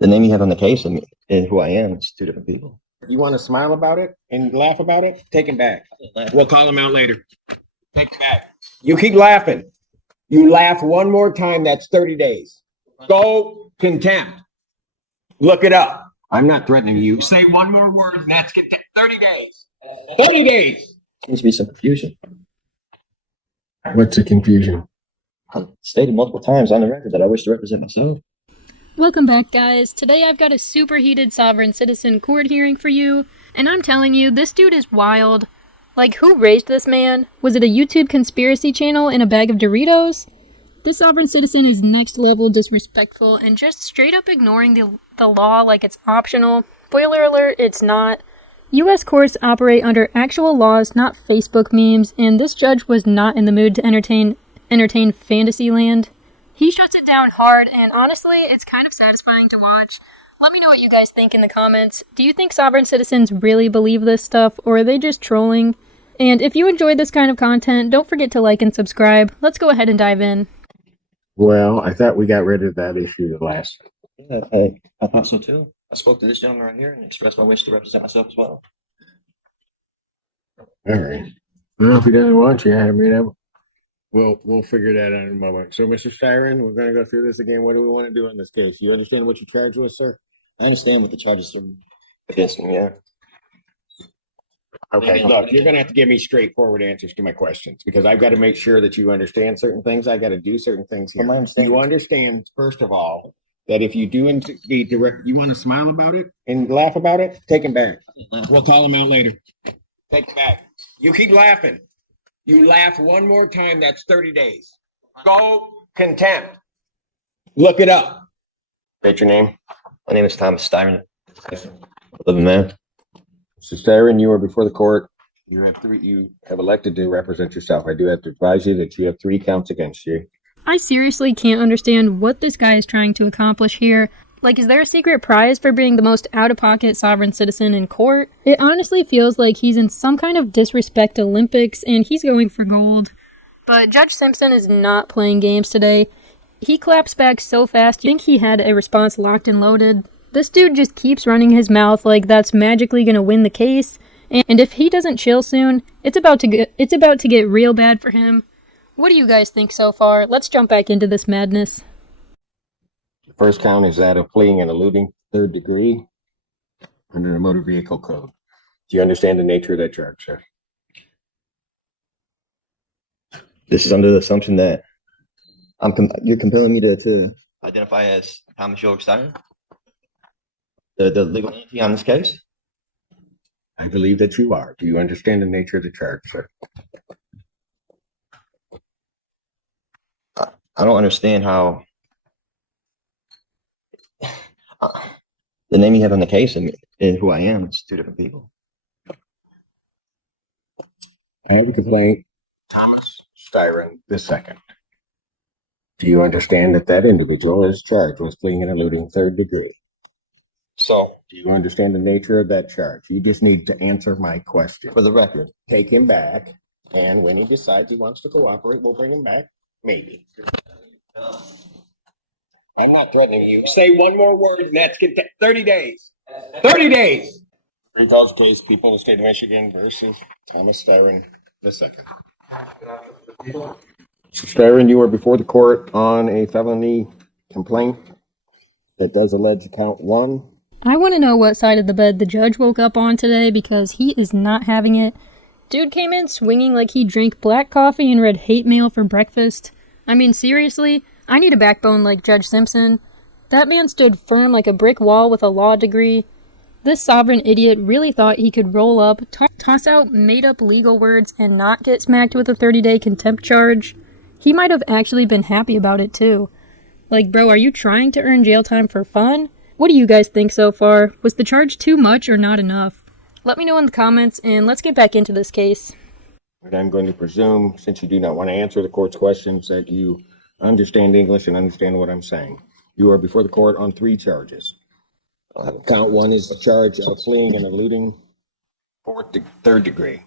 The name you have on the case and who I am is two different people. You want to smile about it and laugh about it? Take him back. We'll call him out later. Take him back. You keep laughing. You laugh one more time, that's 30 days. Go contempt. Look it up. I'm not threatening you. Say one more word and that's contempt. 30 days. 30 days. Seems to be some confusion. What's the confusion? I've stated multiple times on the record that I wish to represent myself. Welcome back, guys. Today I've got a super heated sovereign citizen court hearing for you, and I'm telling you, this dude is wild. Like, who raised this man? Was it a YouTube conspiracy channel in a bag of Doritos? This sovereign citizen is next level disrespectful and just straight up ignoring the law like it's optional. Spoiler alert, it's not. US courts operate under actual laws, not Facebook memes, and this judge was not in the mood to entertain Fantasyland. He shuts it down hard, and honestly, it's kind of satisfying to watch. Let me know what you guys think in the comments. Do you think sovereign citizens really believe this stuff, or are they just trolling? And if you enjoyed this kind of content, don't forget to like and subscribe. Let's go ahead and dive in. Well, I thought we got rid of that issue last. Yeah, I thought so too. I spoke to this gentleman right here and expressed my wish to represent myself as well. All right. Well, if he doesn't want you, I mean, we'll figure that out in a moment. So, Mr. Styron, we're going to go through this again. What do we want to do in this case? You understand what you're charged with, sir? I understand what the charges are against me, yeah. Okay, look, you're going to have to give me straightforward answers to my questions because I've got to make sure that you understand certain things. I got to do certain things here. You understand, first of all, that if you do indeed direct, you want to smile about it and laugh about it, take him back. We'll call him out later. Take him back. You keep laughing. You laugh one more time, that's 30 days. Go contempt. Look it up. State your name. My name is Thomas Styron. Living man. Mr. Styron, you are before the court. You have elected to represent yourself. I do have to advise you that you have 3 counts against you. I seriously can't understand what this guy is trying to accomplish here. Like, is there a secret prize for being the most out-of-pocket sovereign citizen in court? It honestly feels like he's in some kind of disrespect Olympics, and he's going for gold. But Judge Simpson is not playing games today. He claps back so fast, you think he had a response locked and loaded. This dude just keeps running his mouth like that's magically gonna win the case, and if he doesn't chill soon, it's about to get real bad for him. What do you guys think so far? Let's jump back into this madness. The first count is that of fleeing and eluding 3rd degree under the Motor Vehicle Code. Do you understand the nature of that charge, sir? This is under the assumption that you're compelling me to identify as Thomas York Styron, the legal entity on this case. I believe that you are. Do you understand the nature of the charge, sir? I don't understand how the name you have on the case and who I am is two different people. I have a complaint. Thomas Styron II. Do you understand that that individual is charged with fleeing and eluding 3rd degree? So, do you understand the nature of that charge? You just need to answer my question. For the record, take him back, and when he decides he wants to cooperate, we'll bring him back. Maybe. I'm not threatening you. Say one more word, and that's 30 days. 30 days. Recalls case, people of the state of Michigan versus Thomas Styron II. Mr. Styron, you are before the court on a felony complaint that does allege count 1. I want to know what side of the bed the judge woke up on today because he is not having it. Dude came in swinging like he drank black coffee and read hate mail for breakfast. I mean, seriously, I need a backbone like Judge Simpson. That man stood firm like a brick wall with a law degree. This sovereign idiot really thought he could roll up, toss out made-up legal words, and not get smacked with a 30-day contempt charge. He might have actually been happy about it, too. Like, bro, are you trying to earn jail time for fun? What do you guys think so far? Was the charge too much or not enough? Let me know in the comments, and let's get back into this case. And I'm going to presume, since you do not want to answer the court's questions, that you understand English and understand what I'm saying. You are before the court on 3 charges. Count 1 is the charge of fleeing and eluding 3rd degree.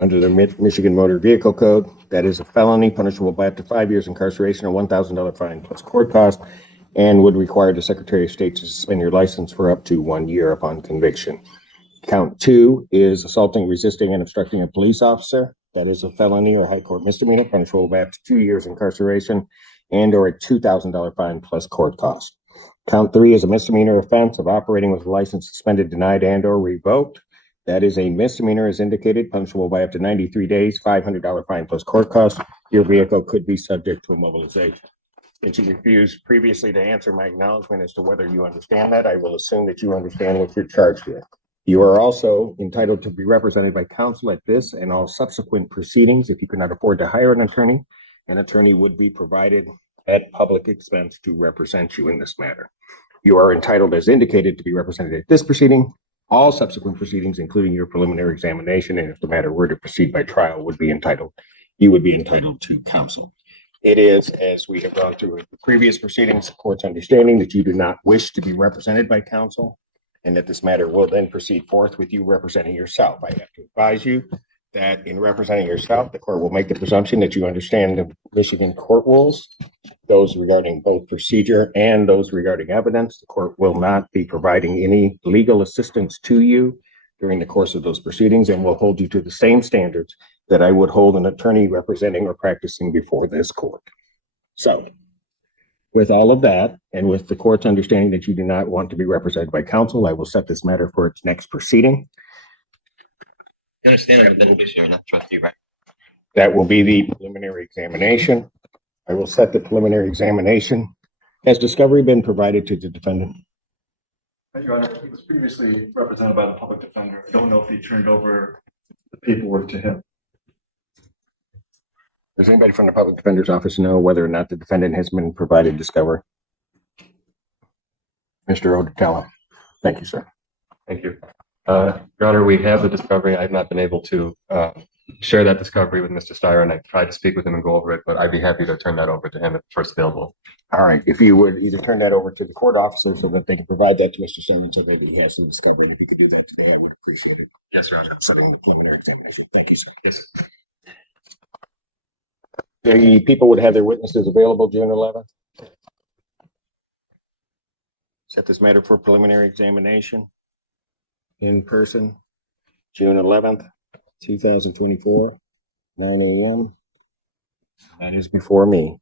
Under the Michigan Motor Vehicle Code, that is a felony punishable by up to 5 years incarceration or $1,000 fine plus court cost. and would require the Secretary of State to suspend your license for up to 1 year upon conviction. Count 2 is assaulting, resisting, and obstructing a police officer. That is a felony or high court misdemeanor, punishable by up to 2 years incarceration and or a $2,000 fine plus court costs. Count 3 is a misdemeanor offense of operating with a license suspended, denied, and or revoked. That is a misdemeanor as indicated, punishable by up to 93 days, $500 fine plus court costs. Your vehicle could be subject to immobilization. Since you refused previously to answer my acknowledgement as to whether you understand that, I will assume that you understand what you're charged with. You are also entitled to be represented by counsel at this and all subsequent proceedings. If you cannot afford to hire an attorney would be provided at public expense to represent you in this matter. You are entitled, as indicated, to be represented at this proceeding, all subsequent proceedings, including your preliminary examination, and if the matter were to proceed by trial, you would be entitled to counsel. It is, as we have gone through the previous proceedings, the court's understanding that you do not wish to be represented by counsel, and that this matter will then proceed forth with you representing yourself. I have to advise you that in representing yourself, the court will make the presumption that you understand the Michigan court rules, those regarding both procedure and those regarding evidence. The court will not be providing any legal assistance to you during the course of those proceedings and will hold you to the same standards that I would hold an attorney representing or practicing before this court. So, with all of that, and with the court's understanding that you do not want to be represented by counsel, I will set this matter for its next proceeding. You understand I'm a beneficiary, not trustee, right? That will be the preliminary examination. I will set the preliminary examination. Has discovery been provided to the defendant? Your Honor, he was previously represented by the public defender. I don't know if he turned over the paperwork to him. Does anybody from the public defender's office know whether or not the defendant has been provided discovery? Mr. Odatello. Thank you, sir. Thank you. Your Honor, we have the discovery. I've not been able to share that discovery with Mr. Steyer, and I tried to speak with him and go over it, but I'd be happy to turn that over to him if first available. All right. If you would either turn that over to the court officer so that they can provide that to Mr. Simmons so that he has some discovery, and if you could do that today, I would appreciate it. Yes, Your Honor. Setting the preliminary examination. Thank you, sir. Yes. The people would have their witnesses available June 11th. Set this matter for preliminary examination in person, June 11th, 2024, 9 a.m. That is before me.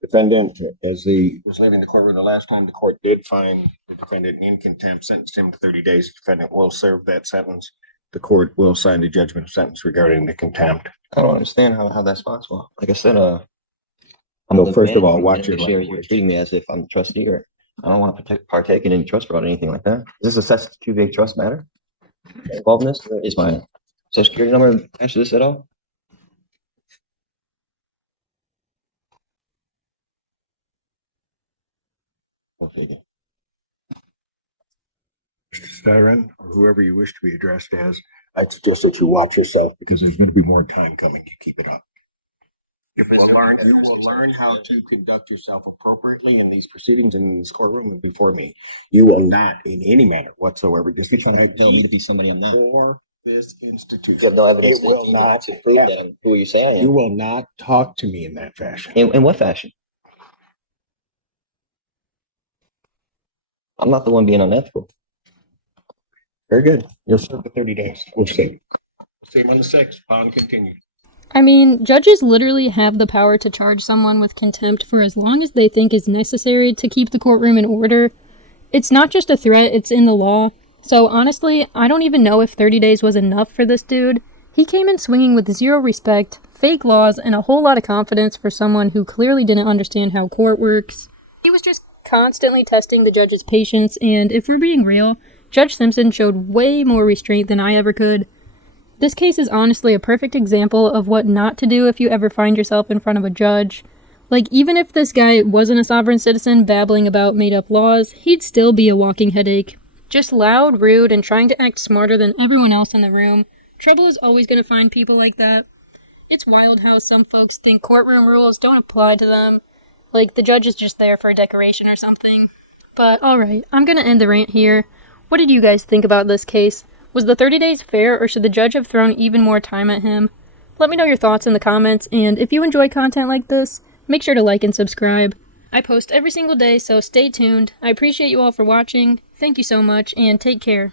Defendant, as he was leaving the courtroom the last time, the court did find the defendant in contempt, sentenced him to 30 days. The defendant will serve that sentence. The court will sign the judgment of sentence regarding the contempt. I don't understand how that's possible. Like I said, No, first of all, watch your You're language. treating me as if I'm the trustee, or I don't want to partake in any trust fraud or anything like that. Is this a $2 trust matter involved in this? Is my social security number attached to this at all? Okay. Mr. Styron, or whoever you wish to be addressed as, I suggest that you watch yourself because there's going to be more time coming. You keep it up. You will learn how to conduct yourself appropriately in these proceedings in this courtroom and before me. You will not, in any manner whatsoever, just be trying to tell me to be somebody I'm not. For this institution, You have no evidence you will not to prove that I'm who you say I You am. will not talk to me in that fashion. In what fashion? I'm not the one being unethical. Very good. You'll serve the 30 days. We'll see. Same on the 6th. Bond continued. I mean, judges literally have the power to charge someone with contempt for as long as they think is necessary to keep the courtroom in order. It's not just a threat, it's in the law. So honestly, I don't even know if 30 days was enough for this dude. He came in swinging with zero respect, fake laws, and a whole lot of confidence for someone who clearly didn't understand how court works. He was just constantly testing the judge's patience, and if we're being real, Judge Simpson showed way more restraint than I ever could. This case is honestly a perfect example of what not to do if you ever find yourself in front of a judge. Like, even if this guy wasn't a sovereign citizen babbling about made-up laws, he'd still be a walking headache. Just loud, rude, and trying to act smarter than everyone else in the room. Trouble is always going to find people like that. It's wild how some folks think courtroom rules don't apply to them. Like, the judge is just there for a decoration or something. But, alright, I'm going to end the rant here. What did you guys think about this case? Was the 30 days fair, or should the judge have thrown even more time at him? Let me know your thoughts in the comments, and if you enjoy content like this, make sure to like and subscribe. I post every single day, so stay tuned. I appreciate you all for watching. Thank you so much, and take care.